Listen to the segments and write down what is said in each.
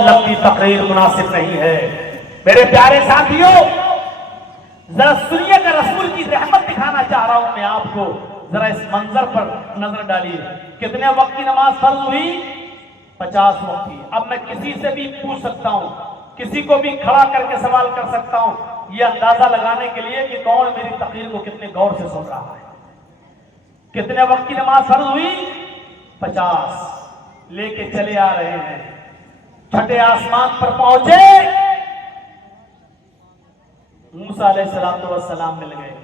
لمبی تقریر مناسب نہیں ہے۔ میرے پیارے ساتھیوں، ذرا سنیے کہ رسول کی رحمت دکھانا چاہ رہا ہوں میں آپ کو، ذرا اس منظر پر نظر ڈالیے۔ کتنے وقت کی نماز فرض ہوئی؟ 50 وقت کی۔ اب میں کسی سے بھی پوچھ سکتا ہوں، کسی کو بھی کھڑا کر کے سوال کر سکتا ہوں، یہ اندازہ لگانے کے لیے کہ کون میری تقریر کو کتنے غور سے سن رہا ہے۔ کتنے وقت کی نماز فرض ہوئی؟ 50۔ لے کے چلے آ رہے ہیں، چھٹے آسمان پر پہنچے، موسیٰ علیہ السلام مل گئے۔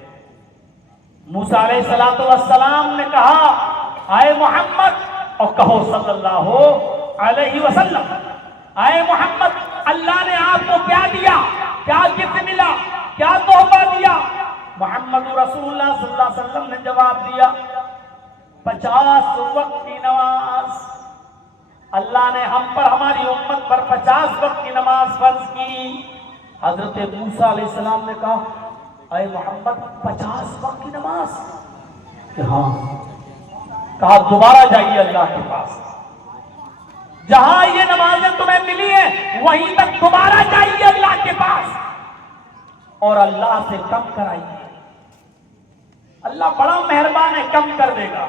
موسیٰ علیہ السلام نے کہا آئے محمد، اور کہو صلی اللہ علیہ وسلم، آئے محمد، اللہ نے آپ کو کیا دیا، کیا گفٹ ملا، کیا تحفہ دیا؟ محمد رسول اللہ صلی اللہ علیہ وسلم نے جواب دیا 50 وقت کی نماز۔ اللہ نے ہم پر، ہماری امت پر 50 وقت کی نماز فرض کی۔ حضرت موسیٰ علیہ السلام نے کہا اے محمد 50 وقت کی نماز؟ کہ ہاں۔ کہا دوبارہ جائیے اللہ کے پاس، جہاں یہ نمازیں تمہیں ملی ہیں وہیں تک دوبارہ جائیے اللہ کے پاس اور اللہ سے کم کرائیے۔ اللہ بڑا مہربان ہے، کم کر دے گا۔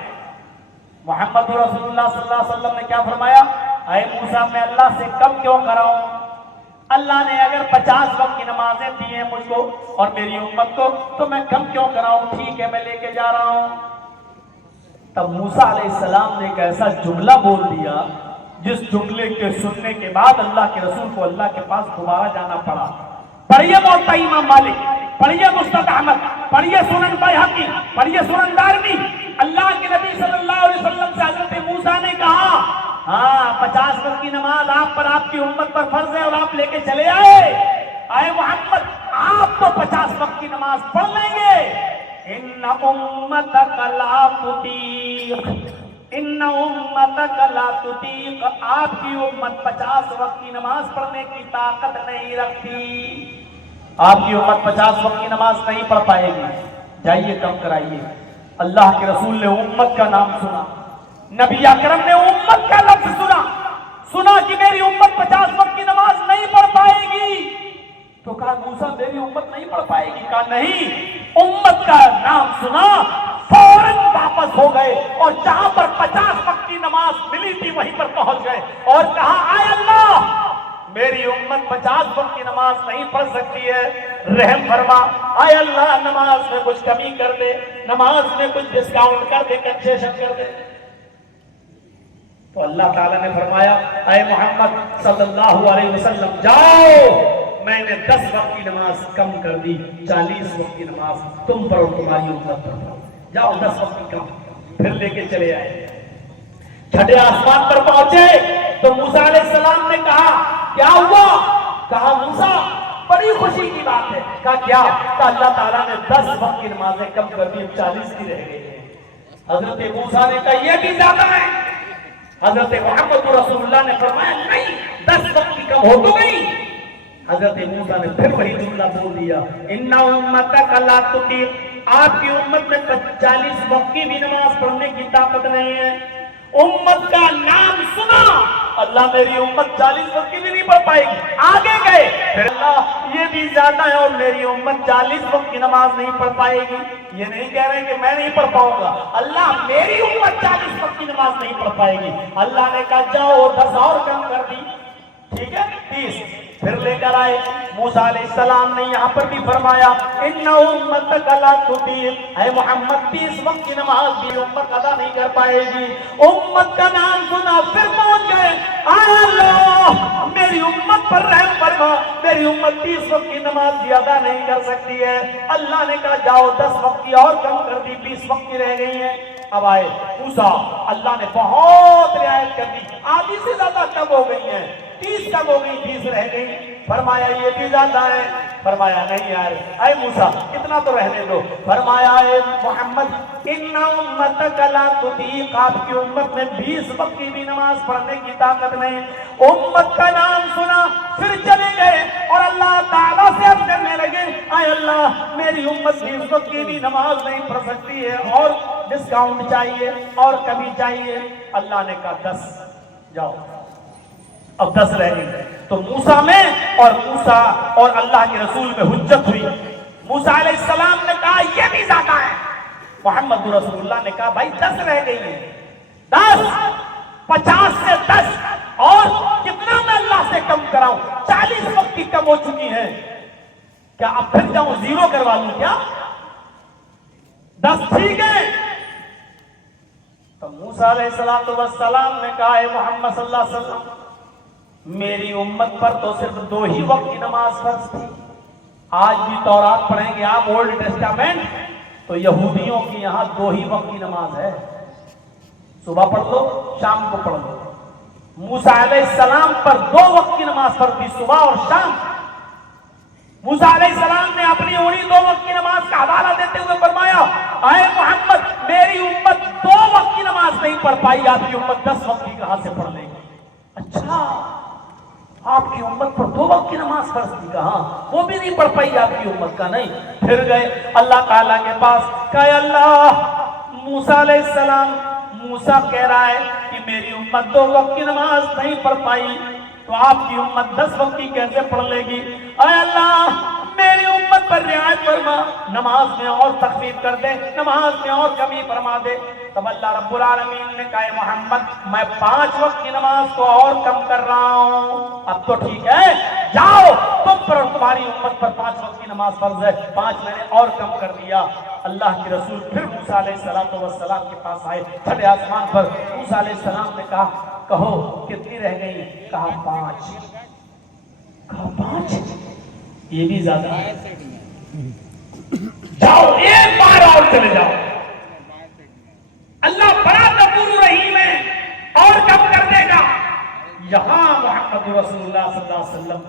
محمد رسول اللہ صلی اللہ علیہ وسلم نے کیا فرمایا؟ اے موسیٰ میں اللہ سے کم کیوں کراؤں؟ اللہ نے اگر 50 وقت کی نمازیں دی ہیں مجھ کو اور میری امت کو، تو میں کم کیوں کراؤں؟ ٹھیک ہے میں لے کے جا رہا ہوں۔ تب موسیٰ علیہ السلام نے ایک ایسا جملہ بول دیا جس جملے کے سننے کے بعد اللہ کے رسول کو اللہ کے پاس دوبارہ جانا پڑا۔ پڑھیے موطا امام مالک، پڑھیے مستد احمد، پڑھیے سنن بیہقی، پڑھیے سنن دارمی۔ اللہ کے نبی صلی اللہ علیہ وسلم سے حضرت موسیٰ نے کہا ہاں 50 وقت کی نماز آپ پر، آپ کی امت پر فرض ہے اور آپ لے کے چلے آئے۔ اے محمد آپ تو 50 وقت کی نماز پڑھ لیں گے، ان امتک لا تطیق، ان امتک لا تطیق، آپ کی امت 50 وقت کی نماز پڑھنے کی طاقت نہیں رکھتی، آپ کی امت 50 وقت کی نماز نہیں پڑھ پائے گی، جائیے کم کرائیے۔ اللہ کے رسول نے امت کا نام سنا، نبی اکرم نے امت کا لفظ سنا کہ میری امت 50 وقت کی نماز نہیں پڑھ پائے گی، تو کہا موسیٰ میری امت نہیں پڑھ پائے گی؟ کہا نہیں، امت کا نام سنا فوراً واپس ہو گئے اور جہاں پر 50 وقت کی نماز ملی تھی وہیں پر پہنچ گئے اور کہا اے اللہ میری امت 50 وقت کی نماز نہیں پڑھ سکتی ہے، رحم فرما، اے اللہ نماز میں کچھ کمی کر دے، نماز میں کچھ ڈسکاؤنٹ کر دے، کنسیشن کر دے۔ تو اللہ تعالیٰ نے فرمایا اے محمد صلی اللہ علیہ وسلم جاؤ، میں نے 10 وقت کی نماز کم کر دی، 40 وقت کی نماز تم پر اور تمہاری امت پر، جاؤ 10 وقت کی کم۔ پھر لے کے چلے آئے، چھٹے آسمان پر پہنچے تو موسیٰ علیہ السلام نے کہا کیا ہوا؟ کہا موسیٰ بڑی خوشی کی بات ہے۔ کہا کیا؟ کہا اللہ تعالیٰ نے 10 وقت کی نمازیں کم کر دی، 40 کی رہ گئی ہیں۔ حضرت موسیٰ نے کہا یہ بھی زیادہ ہے۔ حضرت محمد رسول اللہ نے فرمایا نہیں، 10 وقت کی کم ہو تو گئی۔ حضرت موسیٰ نے پھر وہی جملہ بول دیا ان امتک لا تطیق، آپ کی امت میں 40 وقت کی بھی نماز پڑھنے کی طاقت نہیں ہے۔ امت کا نام سنا، اللہ میری امت 40 وقت کی بھی نہیں پڑھ پائے گی، آگے گئے پھر اللہ یہ بھی زیادہ ہے اور میری امت 40 وقت کی نماز نہیں پڑھ پائے گی۔ یہ نہیں کہہ رہے کہ میں نہیں پڑھ پاؤں گا، اللہ میری امت 40 وقت کی نماز نہیں پڑھ پائے گی۔ اللہ نے کہا جاؤ 10 اور کم کر دی، ٹھیک ہے 30، پھر لے کر آئے۔ موسیٰ علیہ السلام نے یہاں پر بھی فرمایا ان امتک لا تطیق، اے محمد 30 وقت کی نماز بھی امت ادا نہیں کر پائے گی۔ امت کا نام سنا پھر پہنچ گئے، اے اللہ میری امت پر رحم فرما، میری امت 30 وقت کی نماز بھی ادا نہیں کر سکتی ہے۔ اللہ نے کہا جاؤ 10 وقت کی اور کم کر دی، 20 وقت کی رہ گئی ہیں۔ اب آئے موسیٰ، اللہ نے بہت رعایت کر دی، آدھی سے زیادہ کم ہو گئی ہیں، 30 کم ہو گئی، 20 رہ گئی۔ فرمایا یہ بھی زیادہ ہے، فرمایا نہیں یار اے موسیٰ اتنا تو رہنے دو۔ فرمایا اے محمد ان امتک لا تطیق، آپ کی امت میں 20 وقت کی بھی نماز پڑھنے کی طاقت نہیں۔ امت کا نام سنا پھر چلے گئے اور اللہ تعالیٰ سے عرض کرنے لگے اے اللہ میری امت 20 وقت کی بھی نماز نہیں پڑھ سکتی ہے اور ڈسکاؤنٹ چاہیے اور کمی چاہیے۔ اللہ نے کہا 10 جاؤ، اب 10 رہ گئی۔ تو موسیٰ میں اور موسیٰ اور اللہ کے رسول میں حجت ہوئی. موسیٰ علیہ السلام نے کہا یہ بھی زیادہ ہے. محمد رسول اللہ نے کہا بھائی 10 رہ گئی ہیں. 10 50 سے 10 اور کتنا میں اللہ سے کم کراؤں؟ 40 وقت کی کم ہو چکی ہے. کیا اب پھر جاؤں 0 کروا لوں کیا؟ 10 ٹھیک ہے. تو موسیٰ علیہ السلام نے کہا اے محمد صلی اللہ علیہ وسلم میری امت پر تو صرف 2 ہی وقت کی نماز فرض تھی. آج بھی تورات پڑھیں گے آپ اولڈ ٹیسٹامنٹ تو یہودیوں کی یہاں 2 ہی وقت کی نماز ہے. صبح پڑھ لو شام کو پڑھ لو. موسیٰ علیہ السلام پر 2 وقت کی نماز فرض تھی صبح اور شام. موسیٰ علیہ السلام نے اپنی انہی 2 وقت کی نماز کا حوالہ دیتے ہوئے فرمایا اے محمد میری امت 2 وقت کی نماز نہیں پڑھ پائی, آپ کی امت 10 وقت کی کہاں سے پڑھ لے گی؟ اچھا آپ کی امت پر 2 وقت کی نماز فرض تھی, کہاں وہ بھی نہیں پڑھ پائی آپ کی امت کا نہیں. پھر گئے اللہ تعالیٰ کے پاس, کہا اللہ موسیٰ علیہ السلام موسیٰ کہہ رہا ہے کہ میری امت 2 وقت کی نماز نہیں پڑھ پائی تو آپ کی امت 10 وقت کی کیسے پڑھ لے گی؟ اے اللہ میری امت پر رعایت فرما, نماز میں اور تخفیف کر دے, نماز میں اور کمی فرما دے. تب اللہ رب العالمین نے کہا محمد میں 5 وقت کی نماز کو اور کم کر رہا ہوں. اب تو ٹھیک ہے جاؤ تم پر اور تمہاری امت پر 5 وقت کی نماز فرض ہے, 5 میں نے اور کم کر دیا. اللہ کے رسول پھر موسیٰ علیہ السلام کے پاس آئے چھٹے آسمان پر. موسیٰ علیہ السلام نے کہا کہو کتنی رہ گئی؟ کہا 5. کہا 5 یہ بھی زیادہ ہے, جاؤ ایک بار اور چلے جاؤ. اللہ بڑا غفور رحیم ہے اور کم کر دے گا. یہاں محمد رسول اللہ صلی اللہ علیہ وسلم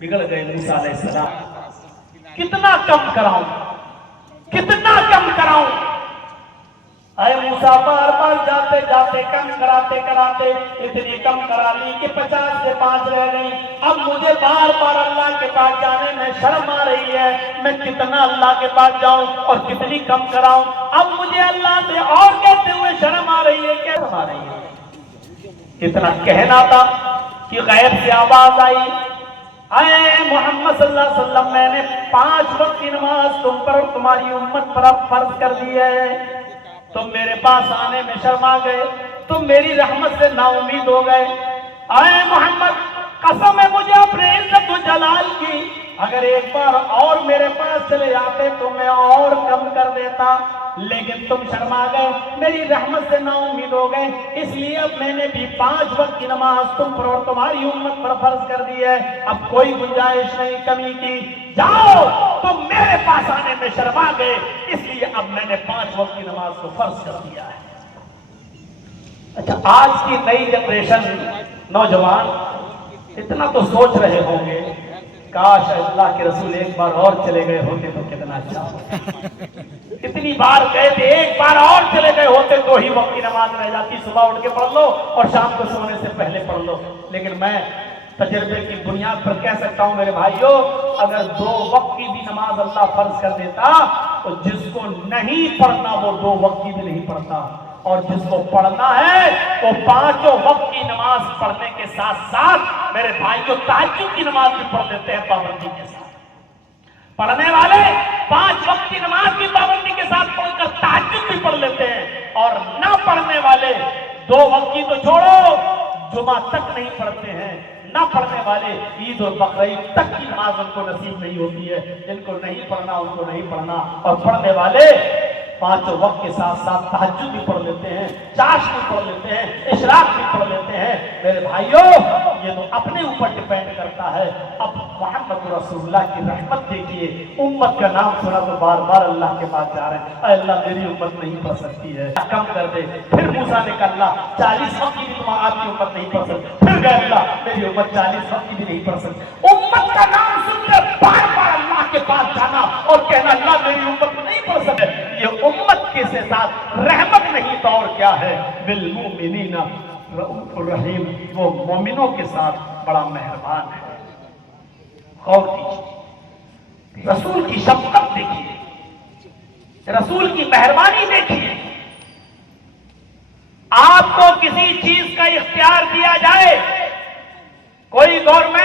بگڑ گئے. موسیٰ علیہ السلام کتنا کم کراؤں, کتنا کم کراؤں؟ اے موسیٰ بار بار جاتے جاتے کم کراتے کراتے اتنی کم کرا لی کہ 50 سے 5 رہ گئی. اب مجھے بار بار اللہ کے پاس جانے میں شرم آ رہی ہے. میں کتنا اللہ کے پاس جاؤں اور کتنی کم کراؤں؟ اب مجھے اللہ سے اور کہتے ہوئے شرم آ رہی ہے. کیا شرم آ رہی ہے؟ اتنا کہنا تھا کہ غیب سے آواز آئی اے محمد صلی اللہ علیہ وسلم میں نے 5 وقت کی نماز تم پر اور تمہاری امت پر اب فرض کر دی ہے. تم میرے پاس آنے میں شرما گئے, تم میری رحمت سے نا امید ہو گئے. اے محمد قسم ہے مجھے اپنے عزت و جلال کی, اگر ایک بار اور میرے پاس چلے جاتے تو میں اور کم کر دیتا, لیکن تم شرما گئے, میری رحمت سے نا امید ہو گئے, اس لیے اب میں نے بھی 5 وقت کی نماز تم پر اور تمہاری امت پر فرض کر دی ہے. اب کوئی گنجائش نہیں کمی کی. جاؤ تم میرے پاس آنے میں شرما گئے, اس لیے اب میں نے 5 وقت کی نماز کو فرض کر دیا ہے. اچھا آج کی نئی جنریشن نوجوان اتنا تو سوچ رہے ہوں گے کاش اللہ کے رسول ایک بار اور چلے گئے ہوتے تو کتنا اچھا ہوتا. اتنی بار گئے تھے, ایک بار اور چلے گئے ہوتے 2 ہی وقت کی نماز رہ جاتی, صبح اٹھ کے پڑھ لو اور شام کو سونے سے پہلے پڑھ لو. لیکن میں تجربے کی بنیاد پر کہہ سکتا ہوں میرے بھائیوں, اگر 2 وقت کی بھی نماز اللہ فرض کر دیتا تو جس کو نہیں پڑھنا وہ 2 وقت کی بھی نہیں پڑھتا, اور جس کو پڑھنا ہے وہ 5 وقت کی نماز پڑھنے کے ساتھ ساتھ میرے بھائیوں تہجد کی نماز بھی پڑھ لیتے ہیں پابندی کے ساتھ. پڑھنے والے 5 وقت کی نماز بھی پابندی کے ساتھ پڑھ کر تہجد بھی پڑھ لیتے ہیں, اور نہ پڑھنے والے 2 وقت کی تو چھوڑو جمعہ تک نہیں پڑھتے ہیں. نہ پڑھنے والے عید اور بقرعید تک کی نماز ان کو نصیب نہیں ہوتی ہے. جن کو نہیں پڑھنا ان کو نہیں پڑھنا, اور پڑھنے والے 5 وقت کے ساتھ ساتھ تہجد بھی پڑھ لیتے ہیں, چاشت بھی پڑھ لیتے ہیں, اشراق بھی پڑھ لیتے ہیں. میرے بھائیوں یہ تو اپنے اوپر ڈیپینڈ کرتا ہے. اب محمد رسول اللہ کی رحمت دیکھیے, امت کا نام سنا تو بار بار اللہ کے پاس جا رہے ہیں, اے اللہ میری امت نہیں پڑھ سکتی ہے, کم کر دے. پھر موسیٰ نے کہا اللہ 40 وقت کی بھی تم آپ کی امت نہیں پڑھ سکتی. پھر گئے اللہ میری امت 40 وقت کی بھی نہیں پڑھ سکتی. امت کا نام سن کر بار بار اللہ کے پاس جانا اور کہنا اللہ میری امت نہیں پڑھ سکتے, یہ امت کے ساتھ رحمت نہیں تو اور کیا ہے. بالمؤمنین رؤوف الرحیم, وہ مومنوں کے ساتھ بڑا مہربان ہے. غور کیجیے, رسول کی شفقت دیکھیے, رسول کی مہربانی دیکھیے. آپ کو کسی چیز کا اختیار دیا جائے کوئی گورنمنٹ